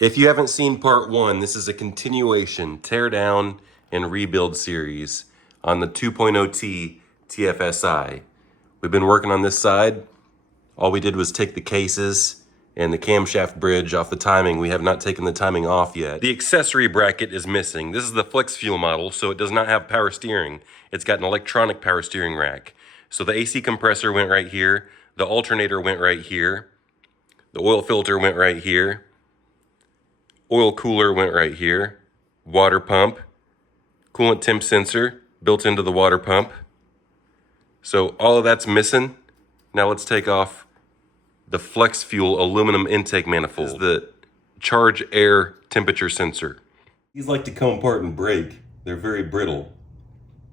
If you haven't seen part 1, this is a continuation, teardown and rebuild series on the 2.0T TFSI. We've been working on this side. All we did was take the cases and the camshaft bridge off the timing. We have not taken the timing off yet. The accessory bracket is missing. This is the flex fuel model, so it does not have power steering. It's got an electronic power steering rack. So the AC compressor went right here. The alternator went right here. The oil filter went right here. Oil cooler went right here. Water pump. Coolant temp sensor built into the water pump. So all of that's missing. Now let's take off the flex fuel aluminum intake manifold. This is the charge air temperature sensor. These like to come apart and break. They're very brittle.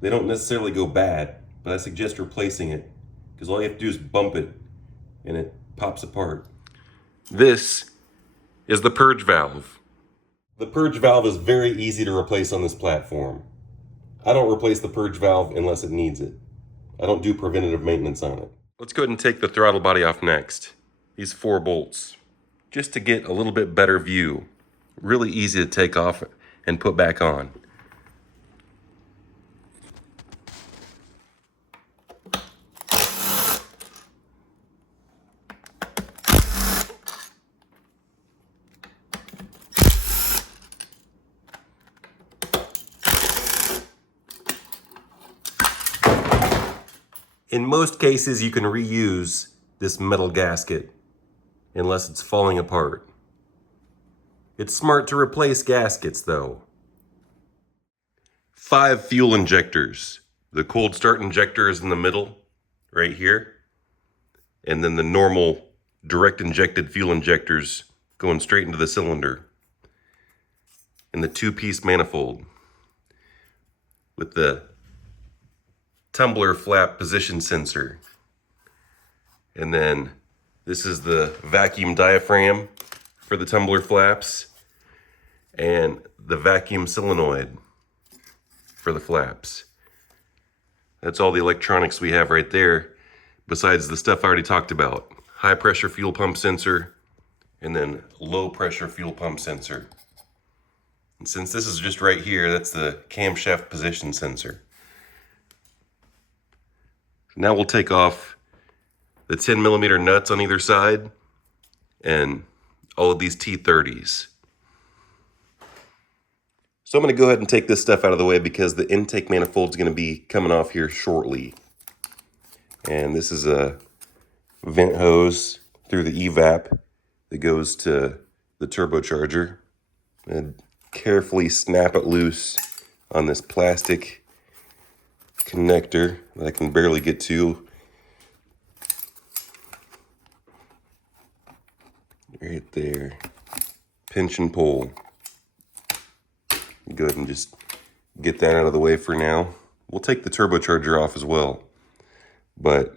They don't necessarily go bad, but I suggest replacing it because all you have to do is bump it and it pops apart. This is the purge valve. The purge valve is very easy to replace on this platform. I don't replace the purge valve unless it needs it. I don't do preventative maintenance on it. Let's go ahead and take the throttle body off next. These 4 bolts, just to get a little bit better view. Really easy to take off and put back on. In most cases, you can reuse this metal gasket unless it's falling apart. It's smart to replace gaskets though. 5 fuel injectors. The cold start injector is in the middle, right here. And then the normal direct injected fuel injectors going straight into the cylinder. And the 2-piece manifold with the tumbler flap position sensor. And then this is the vacuum diaphragm for the tumbler flaps and the vacuum solenoid for the flaps. That's all the electronics we have right there, besides the stuff I already talked about. High pressure fuel pump sensor and then low pressure fuel pump sensor. And since this is just right here, that's the camshaft position sensor. Now we'll take off the 10mm nuts on either side and all of these T30s. So I'm going to go ahead and take this stuff out of the way because the intake manifold is going to be coming off here shortly. And this is a vent hose through the evap that goes to the turbocharger. And carefully snap it loose on this plastic connector that I can barely get to. Right there. Pinch and pull. Go ahead and just get that out of the way for now. We'll take the turbocharger off as well. But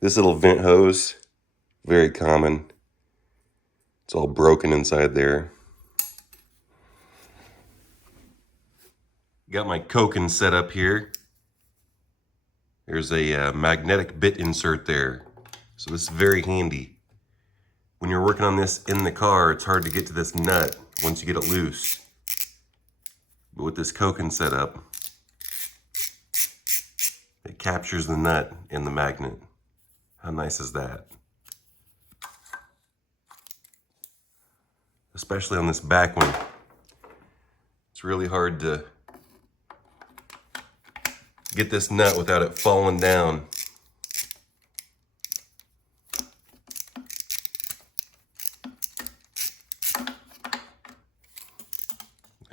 this little vent hose, very common. It's all broken inside there. Got my Koken set up here. There's a magnetic bit insert there. So this is very handy. When you're working on this in the car, it's hard to get to this nut once you get it loose. But with this Koken setup, it captures the nut in the magnet. How nice is that? Especially on this back one. It's really hard to get this nut without it falling down.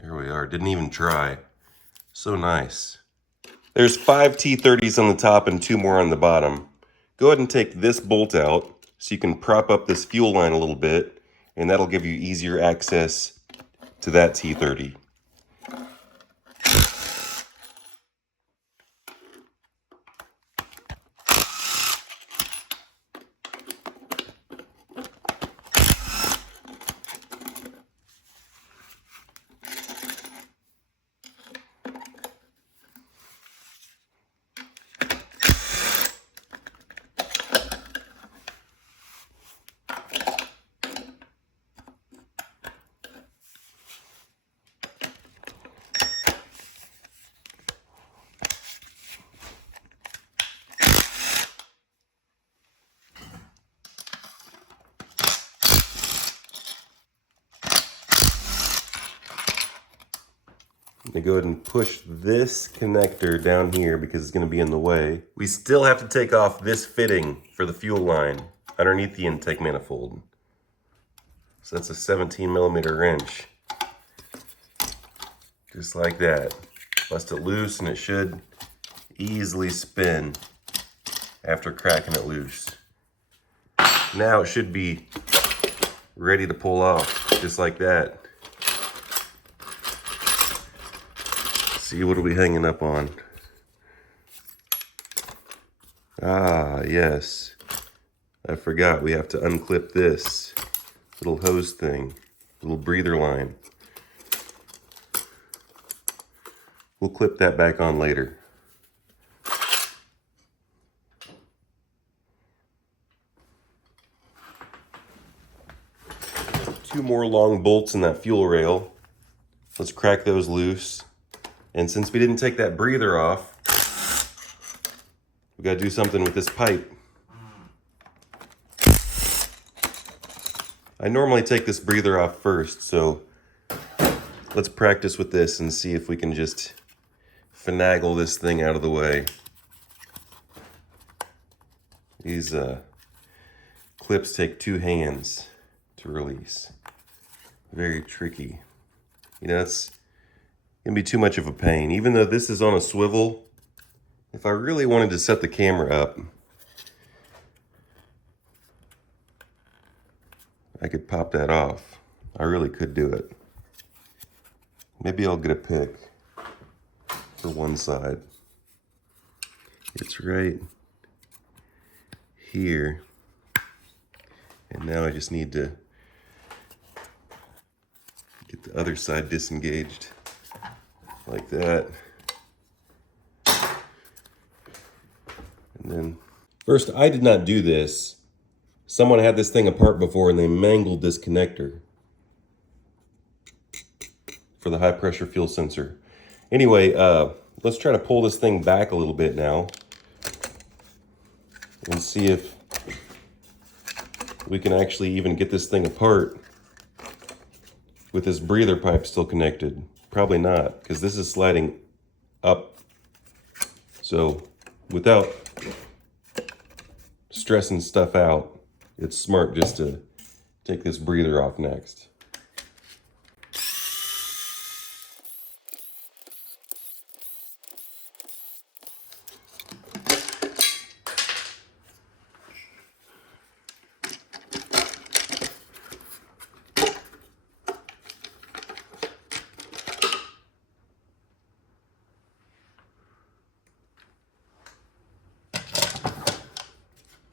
There we are, didn't even try. So nice. There's 5 T30s on the top and 2 more on the bottom. Go ahead and take this bolt out so you can prop up this fuel line a little bit, and that'll give you easier access to that T30. me go ahead and push this connector down here because it's going to be in the way. We still have to take off this fitting for the fuel line underneath the intake manifold. So that's a 17mm wrench. Just like that. Bust it loose and it should easily spin after cracking it loose. Now it should be ready to pull off, just like that. See, what are we hanging up on? Ah, yes. I forgot, we have to unclip this little hose thing, little breather line. We'll clip that back on later. Two more long bolts in that fuel rail. Let's crack those loose. And since we didn't take that breather off, we gotta do something with this pipe. I normally take this breather off first, so let's practice with this and see if we can just finagle this thing out of the way. These clips take 2 hands to release. Very tricky. You know, it's gonna be too much of a pain. Even though this is on a swivel, if I really wanted to set the camera up, I could pop that off. I really could do it. Maybe I'll get a pick for one side. It's right here. And now I just need to get the other side disengaged. Like that. And then, first, I did not do this. Someone had this thing apart before and they mangled this connector for the high pressure fuel sensor. Anyway, let's try to pull this thing back a little bit now and see if we can actually even get this thing apart with this breather pipe still connected. Probably not, because this is sliding up. So without stressing stuff out, it's smart just to take this breather off next.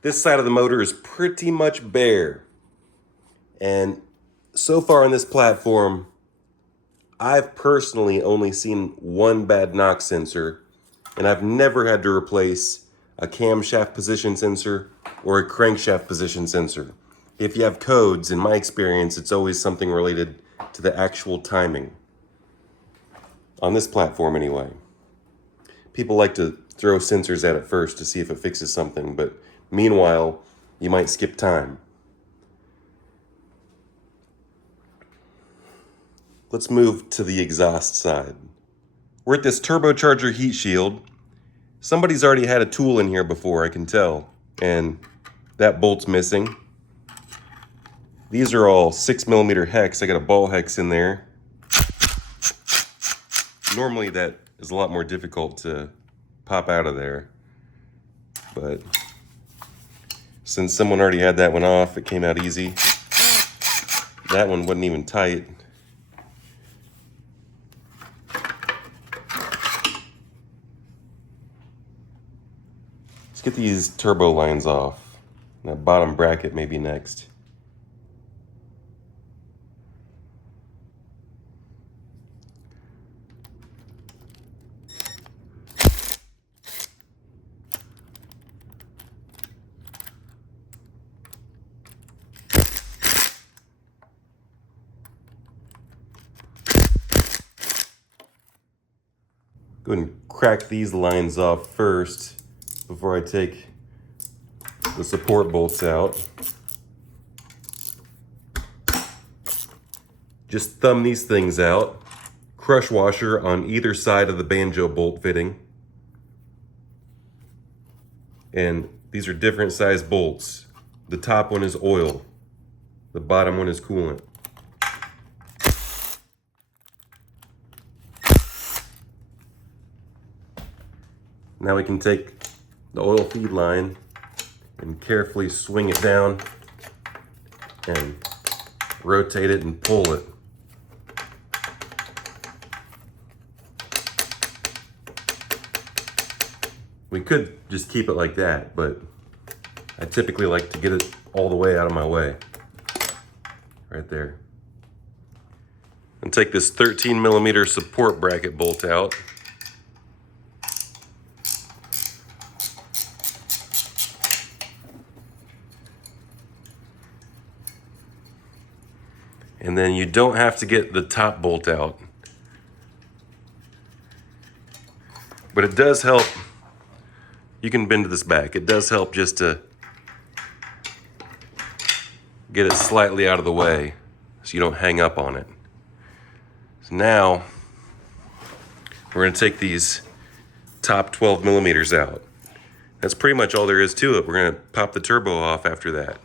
This side of the motor is pretty much bare. And so far on this platform, I've personally only seen one bad knock sensor, and I've never had to replace a camshaft position sensor or a crankshaft position sensor. If you have codes, in my experience, it's always something related to the actual timing. On this platform anyway. People like to throw sensors at it first to see if it fixes something, but meanwhile, you might skip time. Let's move to the exhaust side. We're at this turbocharger heat shield. Somebody's already had a tool in here before, I can tell, and that bolt's missing. These are all 6mm hex. I got a ball hex in there. Normally that is a lot more difficult to pop out of there, but since someone already had that one off, it came out easy. That one wasn't even tight. Let's get these turbo lines off. That bottom bracket may be next. Go ahead and crack these lines off first before I take the support bolts out. Just thumb these things out, crush washer on either side of the banjo bolt fitting. And these are different size bolts. The top one is oil. The bottom one is coolant. Now we can take the oil feed line and carefully swing it down and rotate it and pull it. We could just keep it like that, but I typically like to get it all the way out of my way. Right there. And take this 13mm support bracket bolt out. And then you don't have to get the top bolt out. But it does help. You can bend this back. It does help just to get it slightly out of the way so you don't hang up on it. So now we're going to take these top 12mm out. That's pretty much all there is to it. We're going to pop the turbo off after that.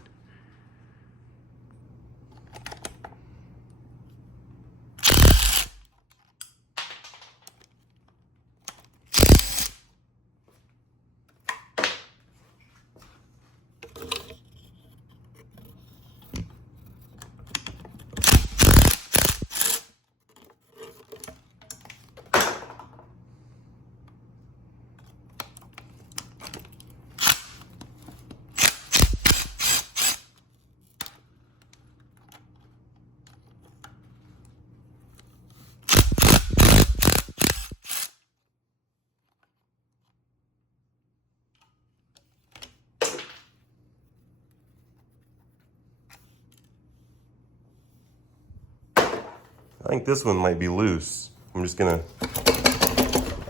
I think this one might be loose. I'm just gonna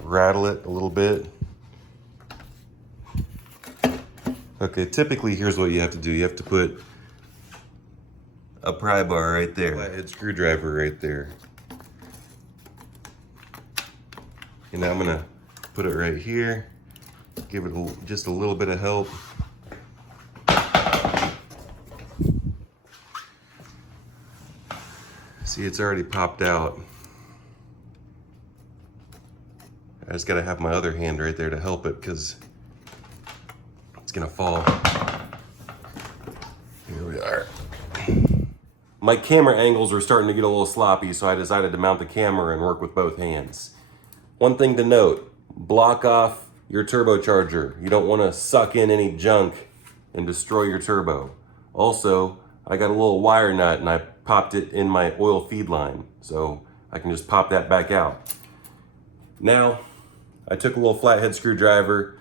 rattle it a little bit. Okay, typically here's what you have to do. You have to put a pry bar right there, flathead screwdriver right there. And now I'm gonna put it right here, give it just a little bit of help. See, it's already popped out. I just gotta have my other hand right there to help it because it's gonna fall. Here we are. My camera angles are starting to get a little sloppy, so I decided to mount the camera and work with both hands. One thing to note, block off your turbocharger. You don't wanna suck in any junk and destroy your turbo. Also, I got a little wire nut and I popped it in my oil feed line, so I can just pop that back out. Now, I took a little flathead screwdriver,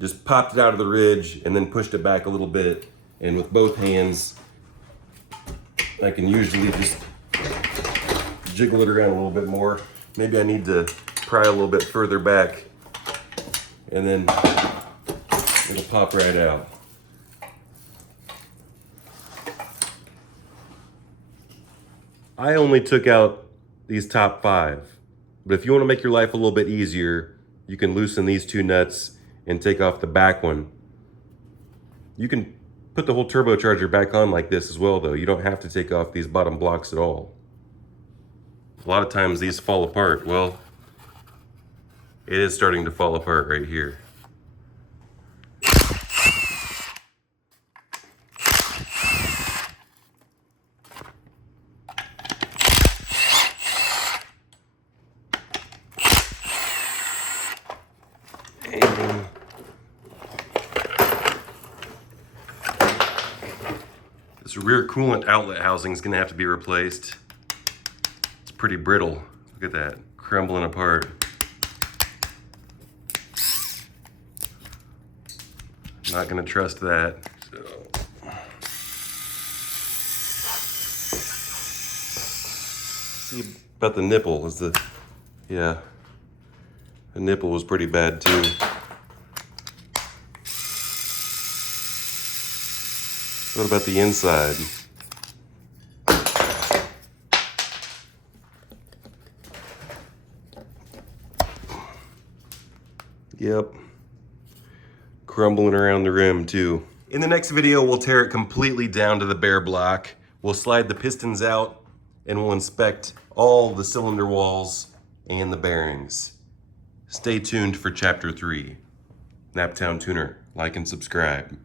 just popped it out of the ridge and then pushed it back a little bit. And with both hands, I can usually just jiggle it around a little bit more. Maybe I need to pry a little bit further back and then it'll pop right out. I only took out these top 5, but if you want to make your life a little bit easier, you can loosen these 2 nuts and take off the back one. You can put the whole turbocharger back on like this as well though. You don't have to take off these bottom blocks at all. A lot of times these fall apart. Well, it is starting to fall apart right here. This rear coolant outlet housing is going to have to be replaced. It's pretty brittle. Look at that, crumbling apart. Not going to trust that. See about the nipple is the nipple was pretty bad too. What about the inside? Yep. Crumbling around the rim too. In the next video, we'll tear it completely down to the bare block. We'll slide the pistons out and we'll inspect all the cylinder walls and the bearings. Stay tuned for chapter 3. Naptown Tuner, like and subscribe.